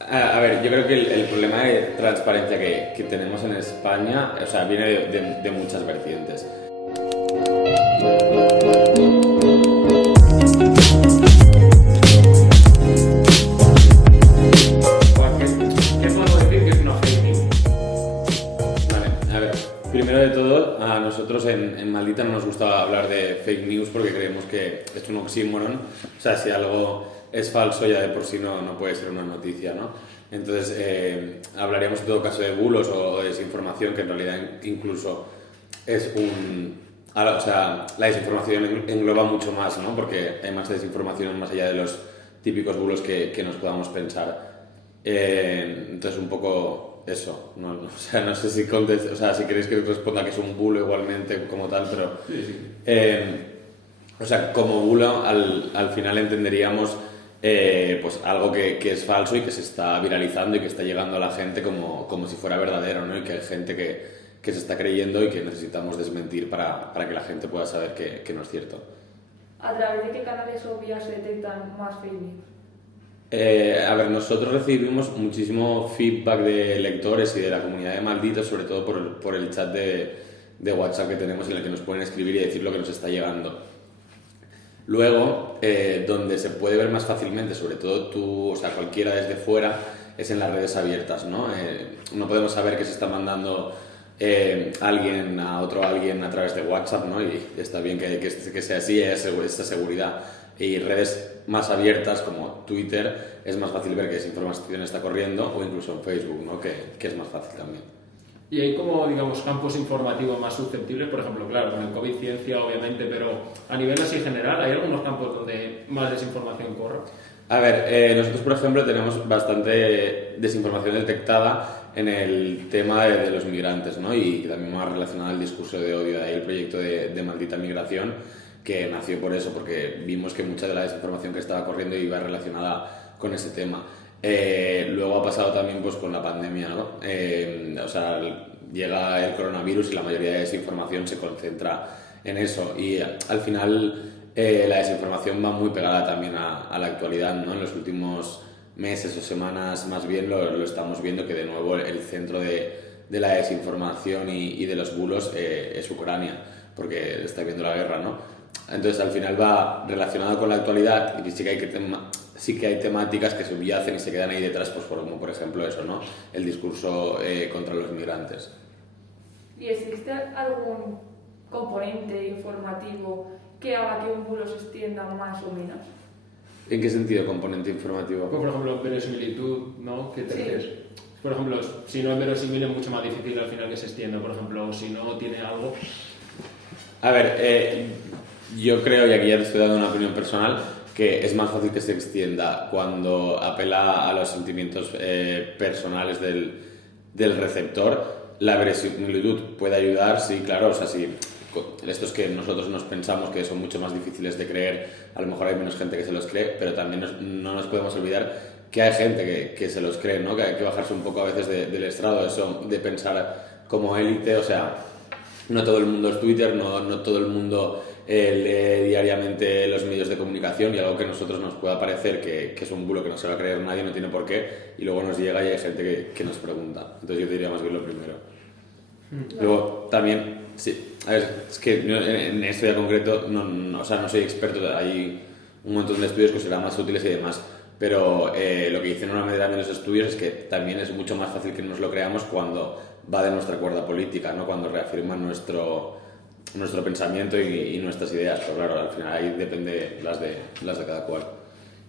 A ver, yo creo que el problema de transparencia que tenemos en España, o sea, viene de muchas vertientes. ¿Qué podemos decir que es una fake news? Vale, a ver, primero de todo, a nosotros en Maldita no nos gusta hablar de fake news porque creemos que es un oxímoron. O sea, si algo es falso ya de por sí no puede ser una noticia, ¿no? Entonces, hablaríamos en todo caso de bulos o de desinformación, que en realidad incluso es o sea, la desinformación engloba mucho más, ¿no? Porque hay más desinformación más allá de los típicos bulos que nos podamos pensar. Entonces, un poco eso. O sea, no sé o sea, si queréis que responda que es un bulo igualmente como tal, pero... Sí, sí. o sea, como bulo al final entenderíamos pues algo que es falso y que se está viralizando y que está llegando a la gente como si fuera verdadero, ¿no? Y que hay gente que se está creyendo y que necesitamos desmentir para que la gente pueda saber que no es cierto. ¿A través de qué canales o vías se detectan más fake news? A ver, nosotros recibimos muchísimo feedback de lectores y de la comunidad de Malditos, sobre todo por el chat de WhatsApp que tenemos en el que nos pueden escribir y decir lo que nos está llegando. Luego, donde se puede ver más fácilmente, sobre todo tú, o sea, cualquiera desde fuera, es en las redes abiertas, ¿no? No podemos saber que se está mandando alguien a otro alguien a través de WhatsApp, ¿no? Y está bien que sea así, haya esa seguridad. Y redes más abiertas como Twitter es más fácil ver que esa información está corriendo, o incluso en Facebook, ¿no? Que es más fácil también. Y hay como, digamos, campos informativos más susceptibles, por ejemplo, claro, con el COVID ciencia, obviamente, pero a nivel así general, ¿hay algunos campos donde más desinformación corre? A ver, nosotros por ejemplo tenemos bastante desinformación detectada en el tema de los migrantes, ¿no? Y también más relacionada al discurso de odio, de ahí el proyecto de Maldita Migración, que nació por eso, porque vimos que mucha de la desinformación que estaba corriendo iba relacionada con ese tema. Luego ha pasado también pues con la pandemia, ¿no? O sea, llega el coronavirus y la mayoría de desinformación se concentra en eso y al final la desinformación va muy pegada también a la actualidad, ¿no? En los últimos meses o semanas más bien lo estamos viendo que de nuevo el centro de la desinformación y de los bulos es Ucrania, porque está viendo la guerra, ¿no? Entonces al final va relacionado con la actualidad y sí que hay temáticas que subyacen y se quedan ahí detrás, pues como por ejemplo eso, ¿no? El discurso contra los migrantes. ¿Y existe algún componente informativo que haga que un bulo se extienda más o menos? ¿En qué sentido componente informativo? Como por ejemplo, verosimilitud, ¿no? ¿Qué te Sí. refieres? Por ejemplo, si no es verosímil es mucho más difícil al final que se extienda, por ejemplo, o si no tiene algo. A ver, yo creo, y aquí ya te estoy dando una opinión personal, que es más fácil que se extienda cuando apela a los sentimientos personales del receptor. La verosimilitud puede ayudar, sí, claro, o sea, sí, estos que nosotros nos pensamos que son mucho más difíciles de creer, a lo mejor hay menos gente que se los cree, pero también no nos podemos olvidar que hay gente que se los cree, ¿no? Que hay que bajarse un poco a veces del estrado, eso de pensar como élite, o sea, no todo el mundo es Twitter, no todo el mundo lee diariamente los medios de comunicación y algo que a nosotros nos pueda parecer que es un bulo que no se va a creer nadie, no tiene por qué, y luego nos llega y hay gente que nos pregunta. Entonces yo te diría más bien lo primero. Luego también, sí, a ver, es que en esto ya concreto o sea, no soy experto, hay un montón de estudios que serán más útiles y demás, pero lo que dicen una manera de los estudios es que también es mucho más fácil que nos lo creamos cuando va de nuestra cuerda política, ¿no? Cuando reafirman nuestro pensamiento y nuestras ideas, pero claro, al final ahí depende las de cada cual.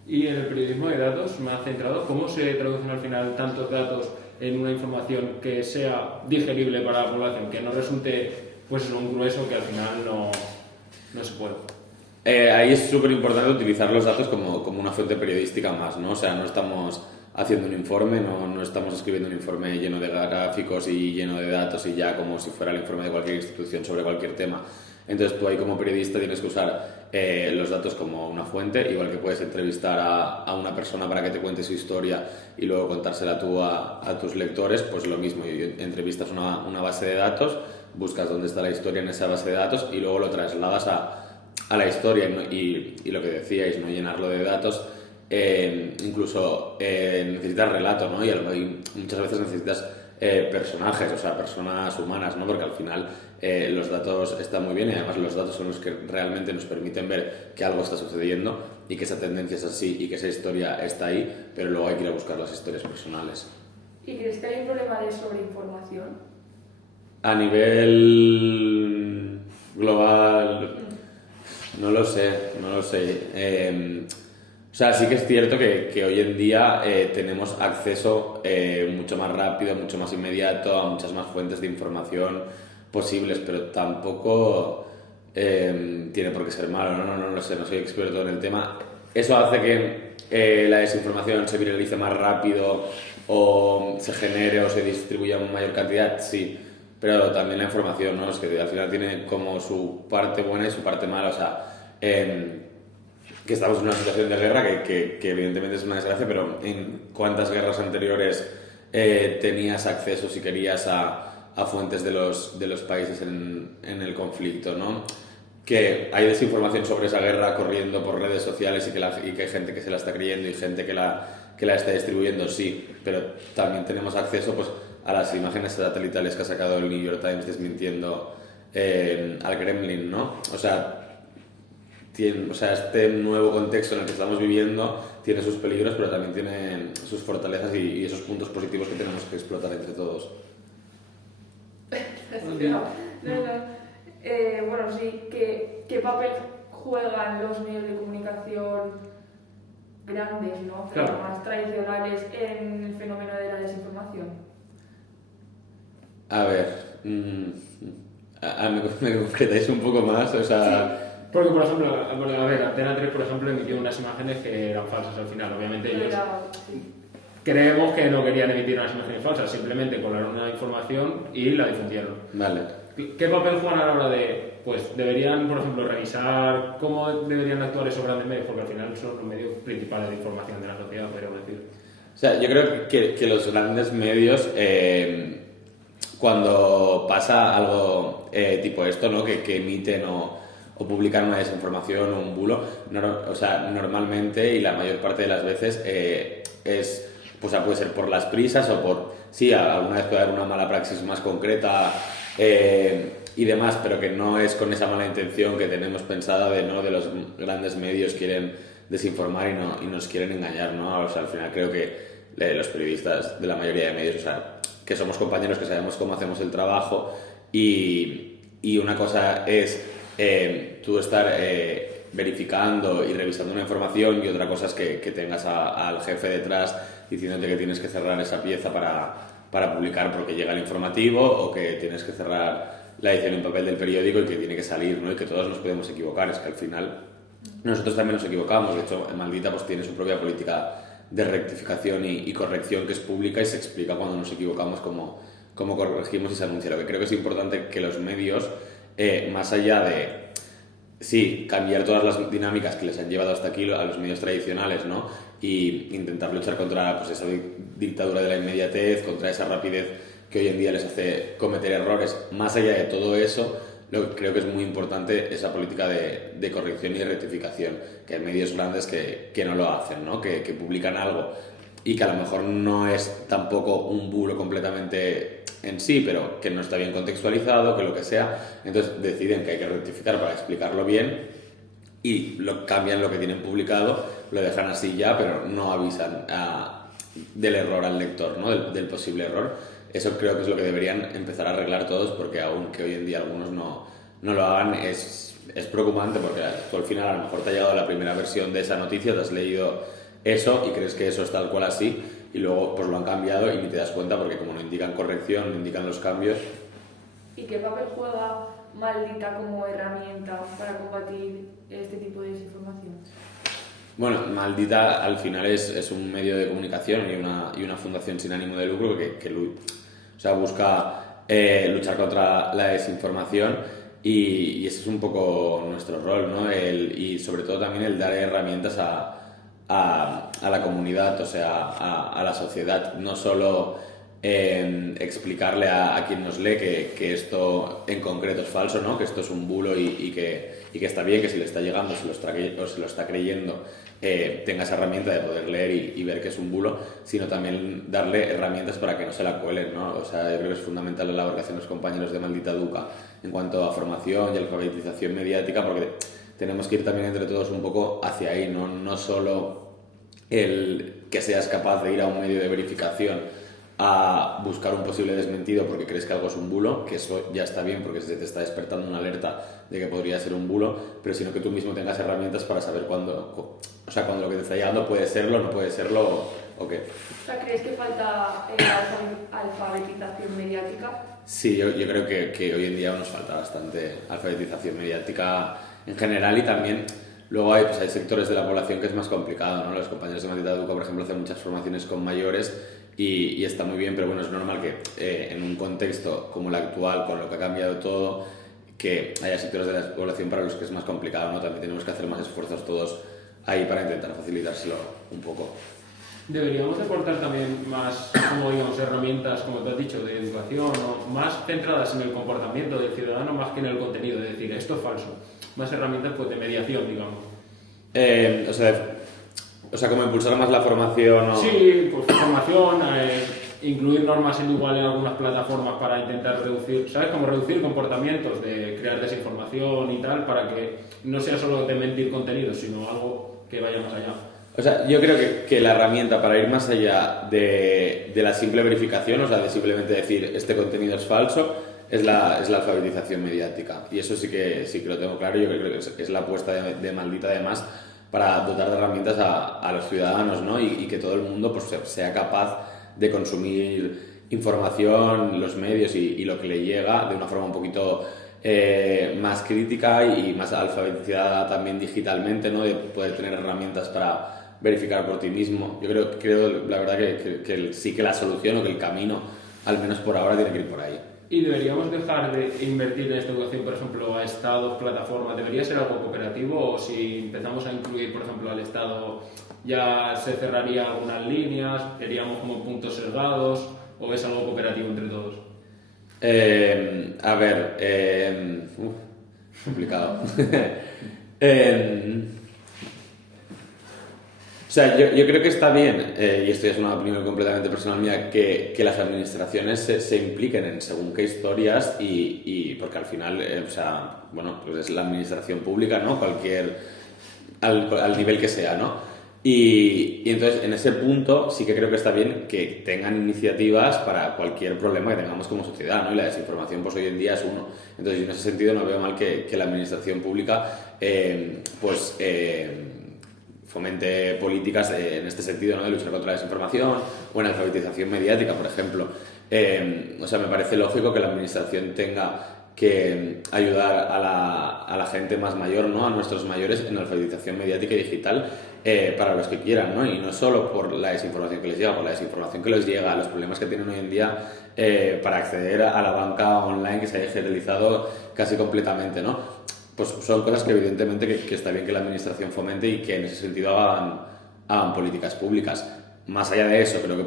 Y en el periodismo de datos me ha centrado cómo se traducen al final tantos datos en una información que sea digerible para la población, que no resulte pues un grueso que al final no se puede. Ahí es súper importante utilizar los datos como una fuente periodística más, ¿no? O sea, no estamos haciendo un informe, no estamos escribiendo un informe lleno de gráficos y lleno de datos y ya como si fuera el informe de cualquier institución sobre cualquier tema. Entonces tú ahí como periodista tienes que usar los datos como una fuente, igual que puedes entrevistar a una persona para que te cuente su historia y luego contársela tú a tus lectores, pues lo mismo, entrevistas una base de datos, buscas dónde está la historia en esa base de datos y luego lo trasladas a la historia y lo que decíais, no llenarlo de datos incluso necesitas relato, ¿no? Y muchas veces necesitas personajes, o sea, personas humanas, ¿no? Porque al final los datos están muy bien y además los datos son los que realmente nos permiten ver que algo está sucediendo y que esa tendencia es así y que esa historia está ahí, pero luego hay que ir a buscar las historias personales. ¿Y crees que hay un problema de sobreinformación? A nivel global, no lo sé. O sea, sí que es cierto que hoy en día tenemos acceso mucho más rápido, mucho más inmediato a muchas más fuentes de información posibles, pero tampoco tiene por qué ser malo, no lo sé, no soy experto en el tema. ¿Eso hace que la desinformación se viralice más rápido o se genere o se distribuya en mayor cantidad? Sí, pero también la información, ¿no? Es que al final tiene como su parte buena y su parte mala, o sea... que estamos en una situación de guerra que evidentemente es una desgracia, pero ¿en cuántas guerras anteriores tenías acceso, si querías, a fuentes de los países en el conflicto, ¿no? Que hay desinformación sobre esa guerra corriendo por redes sociales y que hay gente que se la está creyendo y gente que la está distribuyendo, sí, pero también tenemos acceso pues, a las imágenes satelitales que ha sacado el New York Times desmintiendo al Kremlin, ¿no? O sea, este nuevo contexto en el que estamos viviendo tiene sus peligros, pero también tiene sus fortalezas y esos puntos positivos que tenemos que explotar entre todos. Bueno, sí, ¿qué papel juegan los medios de comunicación grandes, ¿no? Claro. Más tradicionales en el fenómeno de la desinformación? A ver, me concretáis un poco más, o sea... Sí. Porque, por ejemplo, a ver, Antena 3, por ejemplo, emitió unas imágenes que eran falsas al final. Obviamente ellos creemos que no querían emitir unas imágenes falsas, simplemente colaron una información y la difundieron. Vale. ¿Qué papel juegan a la hora de, pues, deberían, por ejemplo, revisar cómo deberían actuar esos grandes medios? Porque al final son los medios principales de información de la sociedad, podríamos decir. O sea, yo creo que los grandes medios, cuando pasa algo tipo esto, ¿no? Que emiten o publican una desinformación o un bulo, o sea, normalmente y la mayor parte de las veces pues puede ser por las prisas o por, sí, alguna vez puede haber una mala praxis más concreta y demás, pero que no es con esa mala intención que tenemos pensada de los grandes medios quieren desinformar y nos quieren engañar, ¿no? O sea, al final creo que los periodistas de la mayoría de medios, o sea, que somos compañeros que sabemos cómo hacemos el trabajo y una cosa es tú estar verificando y revisando una información y otra cosa es que tengas al jefe detrás diciéndote que tienes que cerrar esa pieza para publicar porque llega el informativo o que tienes que cerrar la edición en papel del periódico y que tiene que salir, ¿no? Y que todos nos podemos equivocar, es que al final nosotros también nos equivocamos. De hecho, Maldita pues tiene su propia política de rectificación y corrección que es pública y se explica cuando nos equivocamos cómo corregimos y se anuncia. Lo que creo que es importante que los medios, más allá de, sí, cambiar todas las dinámicas que les han llevado hasta aquí a los medios tradicionales, ¿no? Y intentar luchar contra pues, esa dictadura de la inmediatez, contra esa rapidez que hoy en día les hace cometer errores. Más allá de todo eso, lo que creo que es muy importante esa política de corrección y de rectificación, que hay medios grandes que no lo hacen, ¿no? Que publican algo y que a lo mejor no es tampoco un bulo completamente en sí, pero que no está bien contextualizado, que lo que sea, entonces deciden que hay que rectificar para explicarlo bien y cambian lo que tienen publicado, lo dejan así ya, pero no avisan del error al lector, ¿no? del posible error. Eso creo que es lo que deberían empezar a arreglar todos, porque aunque hoy en día algunos no lo hagan, es preocupante, porque tú al final a lo mejor te ha llegado la primera versión de esa noticia, te has leído eso y crees que eso es tal cual así, y luego pues lo han cambiado y ni te das cuenta, porque como no indican corrección, no indican los cambios. ¿Y qué papel juega Maldita como herramienta para combatir este tipo de desinformación? Bueno, Maldita al final es un medio de comunicación y una fundación sin ánimo de lucro que busca luchar contra la desinformación y ese es un poco nuestro rol, ¿no? Y sobre todo también el dar herramientas a la comunidad, o sea, a la sociedad, no solo explicarle a quien nos lee que esto en concreto es falso, ¿no? Que esto es un bulo y que está bien, que si le está llegando o se lo está creyendo tenga esa herramienta de poder leer y ver que es un bulo, sino también darle herramientas para que no se la cuelen, ¿no? O sea, yo creo que es fundamental la labor que hacen los compañeros de Maldita Educa en cuanto a formación y alfabetización mediática, porque tenemos que ir también entre todos un poco hacia ahí, no solo el que seas capaz de ir a un medio de verificación a buscar un posible desmentido porque crees que algo es un bulo, que eso ya está bien porque se te está despertando una alerta de que podría ser un bulo, pero sino que tú mismo tengas herramientas para saber cuándo lo que te está llegando puede serlo, no puede serlo o qué. O sea, ¿crees que falta alfabetización mediática? Sí, yo creo que hoy en día nos falta bastante alfabetización mediática en general y también luego hay sectores de la población que es más complicado, ¿no? Los compañeros de Maldita Educa, por ejemplo, hacen muchas formaciones con mayores y está muy bien, pero bueno, es normal que en un contexto como el actual, con lo que ha cambiado todo, que haya sectores de la población para los que es más complicado, ¿no? También tenemos que hacer más esfuerzos todos ahí para intentar facilitárselo un poco. Deberíamos aportar también más, como digamos, herramientas, como te has dicho, de educación, o más centradas en el comportamiento del ciudadano más que en el contenido, es decir, esto es falso. Más herramientas pues, de mediación, digamos. O sea, como impulsar más la formación. Sí, pues formación, incluir normas igual en algunas plataformas para intentar reducir, ¿sabes? Como reducir comportamientos de crear desinformación y tal, para que no sea solo de mentir contenidos, sino algo que vaya más allá. O sea, yo creo que la herramienta para ir más allá de la simple verificación, o sea, de simplemente decir este contenido es falso, es la alfabetización mediática. Y eso sí que lo tengo claro. Yo creo que es la apuesta de Maldita, además, para dotar de herramientas a los ciudadanos, ¿no? Y que todo el mundo pues, sea capaz de consumir información, los medios y lo que le llega de una forma un poquito más crítica y más alfabetizada también digitalmente, ¿no? De poder tener herramientas para verificar por ti mismo. Yo creo la verdad que sí que la solución o que el camino, al menos por ahora, tiene que ir por ahí. Y deberíamos dejar de invertir en esta educación, por ejemplo, a estados, plataformas. ¿Debería ser algo cooperativo o si empezamos a incluir, por ejemplo, al Estado ya se cerraría algunas líneas, veríamos como puntos sesgados o es algo cooperativo entre todos? Complicado. O sea, yo creo que está bien, y esto ya es una opinión completamente personal mía, que las administraciones se impliquen en según qué historias y porque al final, pues es la administración pública, ¿no? Al nivel que sea, ¿no? Y entonces, en ese punto, sí que creo que está bien que tengan iniciativas para cualquier problema que tengamos como sociedad, ¿no? Y la desinformación, pues hoy en día es uno. Entonces, yo en ese sentido no veo mal que la administración pública, fomente políticas en este sentido, ¿no? De luchar contra la desinformación o en alfabetización mediática, por ejemplo. Me parece lógico que la administración tenga que ayudar a la gente más mayor, ¿no? A nuestros mayores en alfabetización mediática y digital para los que quieran, ¿no? Y no solo por la desinformación que les llega, por la desinformación que les llega, los problemas que tienen hoy en día para acceder a la banca online que se ha digitalizado casi completamente, ¿no? Pues son cosas que evidentemente que está bien que la administración fomente y que en ese sentido hagan políticas públicas. Más allá de eso, creo que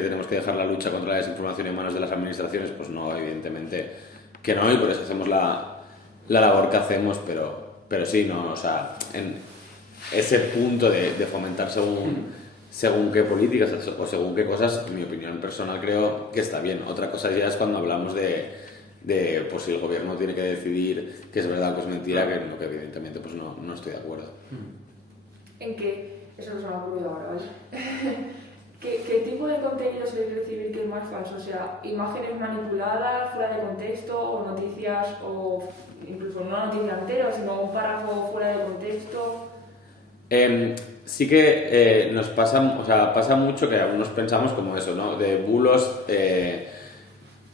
tenemos que dejar la lucha contra la desinformación en manos de las administraciones, pues no, evidentemente que no, y por eso hacemos la labor que hacemos, pero sí, no, o sea, en ese punto de fomentar según qué políticas o según qué cosas, en mi opinión personal creo que está bien. Otra cosa ya es cuando hablamos de pues si el gobierno tiene que decidir que es verdad o que es mentira, que evidentemente pues no estoy de acuerdo. ¿En qué? Eso no se me ha ocurrido ahora, ¿vale? ¿Qué tipo de contenido se debe recibir que es más falso? O sea, imágenes manipuladas, fuera de contexto, o noticias, o incluso no una noticia entera, sino un párrafo fuera de contexto. Sí que nos pasa mucho que algunos pensamos como eso, ¿no? De bulos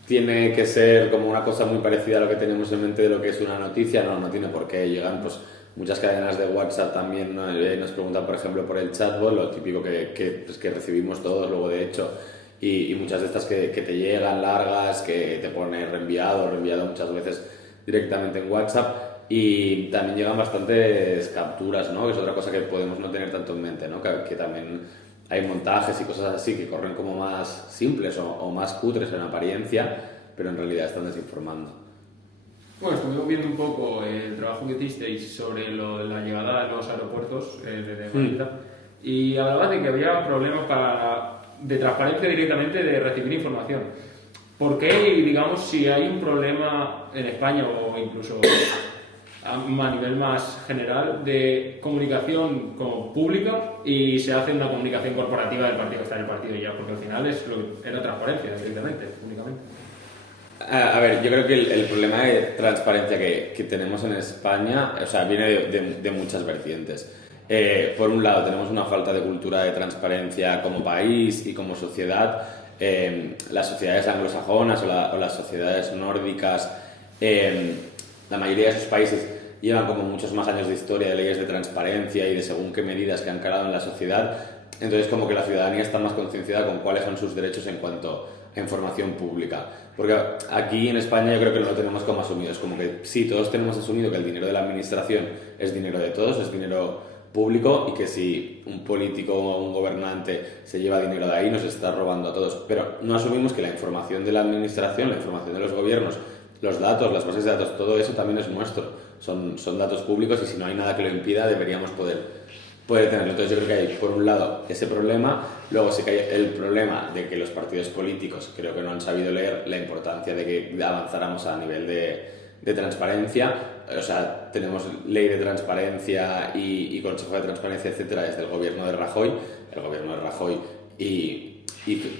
tiene que ser como una cosa muy parecida a lo que tenemos en mente de lo que es una noticia, no tiene por qué. Llegan pues muchas cadenas de WhatsApp también, ¿no? Nos preguntan, por ejemplo, por el chatbot, lo típico que recibimos todos luego de hecho, y muchas de estas que te llegan largas, que te pone reenviado muchas veces directamente en WhatsApp, y también llegan bastantes capturas, ¿no? Que es otra cosa que podemos no tener tanto en mente, ¿no? Que también hay montajes y cosas así que corren como más simples o más cutres en apariencia, pero en realidad están desinformando. Bueno, estuvimos viendo un poco el trabajo que hicisteis sobre la llegada a los aeropuertos de Madrid y hablabas de que había problemas de transparencia directamente de recibir información. ¿Por qué, digamos, si hay un problema en España o incluso a nivel más general de comunicación como pública y se hace una comunicación corporativa del partido que está en el partido ya? Porque al final era transparencia directamente, públicamente. A ver, yo creo que el problema de transparencia que tenemos en España, o sea, viene de muchas vertientes. Por un lado, tenemos una falta de cultura de transparencia como país y como sociedad. Las sociedades anglosajonas o las sociedades nórdicas, la mayoría de esos países llevan como muchos más años de historia de leyes de transparencia y de según qué medidas que han calado en la sociedad. Entonces, como que la ciudadanía está más concienciada con cuáles son sus derechos en cuanto a información pública. Porque aquí en España yo creo que no lo tenemos como asumido. Es como que sí, todos tenemos asumido que el dinero de la administración es dinero de todos, es dinero público, y que si un político o un gobernante se lleva dinero de ahí nos está robando a todos. Pero no asumimos que la información de la administración, la información de los gobiernos, los datos, las bases de datos, todo eso también es nuestro. Son datos públicos y si no hay nada que lo impida deberíamos poder tenerlo. Entonces yo creo que hay por un lado ese problema, luego sí que hay el problema de que los partidos políticos creo que no han sabido leer la importancia de que avanzáramos a nivel de transparencia. O sea, tenemos ley de transparencia y consejo de transparencia, etcétera, desde el gobierno de Rajoy. El gobierno de Rajoy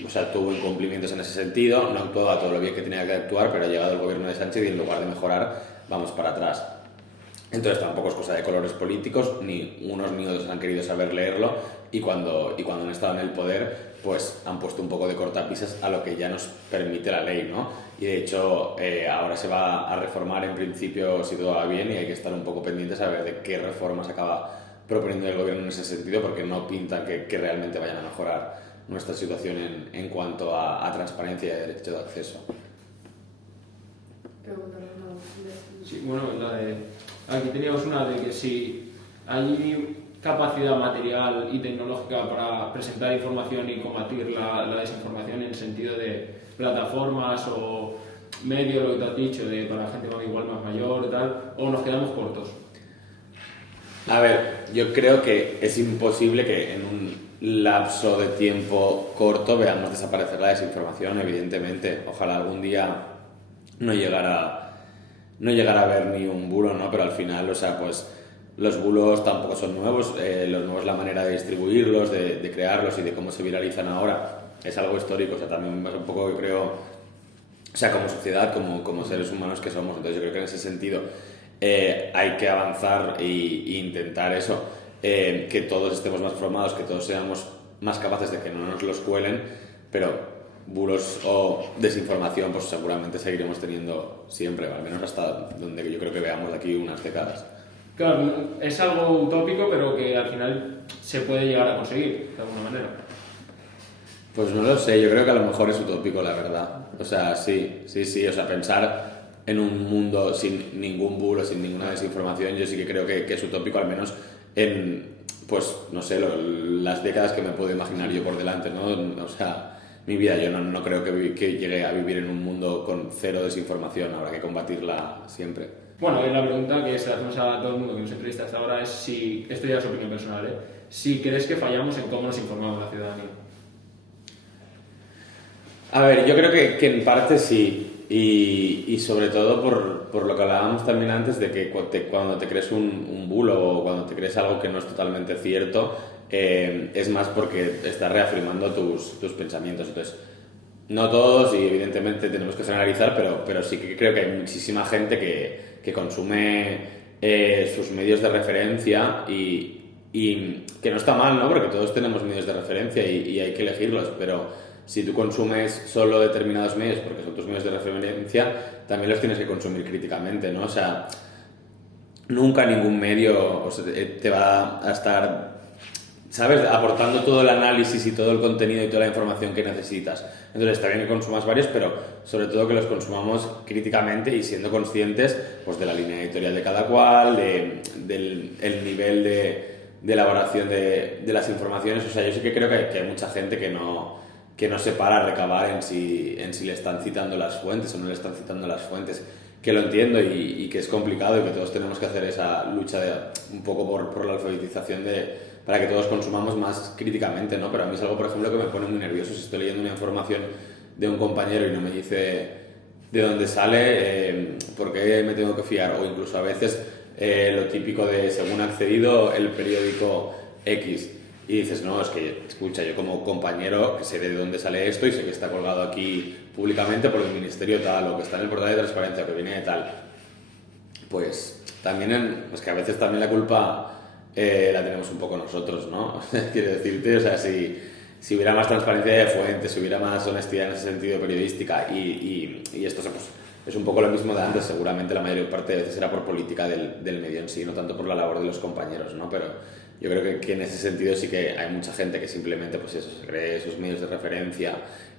o sea, tuvo incumplimientos en ese sentido, no actuó a todo lo bien que tenía que actuar, pero ha llegado el gobierno de Sánchez y en lugar de mejorar vamos para atrás. Entonces tampoco es cosa de colores políticos, ni unos ni otros han querido saber leerlo, y cuando han estado en el poder pues han puesto un poco de cortapisas a lo que ya nos permite la ley, ¿no? Y de hecho ahora se va a reformar en principio si todo va bien, y hay que estar un poco pendientes a ver de qué reformas acaba proponiendo el gobierno en ese sentido, porque no pintan que realmente vayan a mejorar nuestra situación en cuanto a transparencia y derecho de acceso. Sí, bueno, aquí teníamos una de que si hay capacidad material y tecnológica para presentar información y combatir la desinformación en el sentido de plataformas o medios, lo que te has dicho, para gente igual más mayor y tal, o nos quedamos cortos. A ver, yo creo que es imposible que en un lapso de tiempo corto veamos desaparecer la desinformación, evidentemente. Ojalá algún día no llegara a ver ni un bulo, ¿no? Pero al final, o sea, pues los bulos tampoco son nuevos. Lo nuevo es la manera de distribuirlos, de crearlos y de cómo se viralizan ahora. Es algo histórico, o sea, también es un poco, yo creo, o sea, como sociedad, como seres humanos que somos. Entonces yo creo que en ese sentido hay que avanzar e intentar eso, que todos estemos más formados, que todos seamos más capaces de que no nos los cuelen, pero bulos o desinformación pues seguramente seguiremos teniendo siempre, al menos hasta donde yo creo que veamos de aquí unas décadas. Claro, es algo utópico, pero que al final se puede llegar a conseguir, de alguna manera. Pues no lo sé, yo creo que a lo mejor es utópico, la verdad. O sea, sí, o sea, pensar en un mundo sin ningún bulo, sin ninguna desinformación, yo sí que creo que es utópico, al menos en, pues, no sé, las décadas que me puedo imaginar yo por delante, ¿no? O sea, mi vida, yo no creo que llegue a vivir en un mundo con cero desinformación, habrá que combatirla siempre. Bueno, la pregunta que se la hacemos a todo el mundo que nos entrevista hasta ahora es si, esto ya es opinión personal, si crees que fallamos en cómo nos informamos la ciudadanía. A ver, yo creo que en parte sí, y sobre todo por lo que hablábamos también antes de que cuando te crees un bulo o cuando te crees algo que no es totalmente cierto, es más porque estás reafirmando tus pensamientos. Entonces, no todos, y evidentemente tenemos que generalizar, pero sí que creo que hay muchísima gente que consume sus medios de referencia y que no está mal, ¿no? Porque todos tenemos medios de referencia y hay que elegirlos, pero si tú consumes solo determinados medios porque son tus medios de referencia, también los tienes que consumir críticamente, ¿no? O sea, nunca ningún medio te va a estar, ¿sabes?, aportando todo el análisis y todo el contenido y toda la información que necesitas. Entonces está bien que consumas varios, pero sobre todo que los consumamos críticamente y siendo conscientes pues de la línea editorial de cada cual, del nivel de elaboración de las informaciones. O sea, yo sí que creo que hay mucha gente que no se para a recabar en si le están citando las fuentes o no le están citando las fuentes. que lo entiendo y que es complicado y que todos tenemos que hacer esa lucha un poco por la alfabetización para que todos consumamos más críticamente, ¿no? Pero a mí es algo, por ejemplo, que me pone muy nervioso si estoy leyendo una información de un compañero y no me dice de dónde sale, por qué me tengo que fiar, o incluso a veces lo típico de según ha accedido el periódico X. Y dices, no, es que, escucha, yo como compañero que sé de dónde sale esto y sé que está colgado aquí públicamente por el ministerio tal, o que está en el portal de transparencia, que viene de tal. Pues también, pues que a veces también la culpa la tenemos un poco nosotros, ¿no? Quiero decirte, o sea, si hubiera más transparencia de fuentes, si hubiera más honestidad en ese sentido periodística y esto pues, es un poco lo mismo de antes, seguramente la mayor parte de veces era por política del medio en sí, no tanto por la labor de los compañeros, ¿no? Pero yo creo que en ese sentido sí que hay mucha gente que simplemente pues eso, se cree esos medios de referencia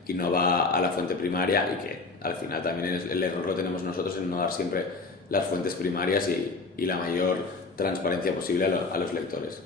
y no va a la fuente primaria y que al final también el error lo tenemos nosotros en no dar siempre las fuentes primarias y la mayor transparencia posible a los lectores.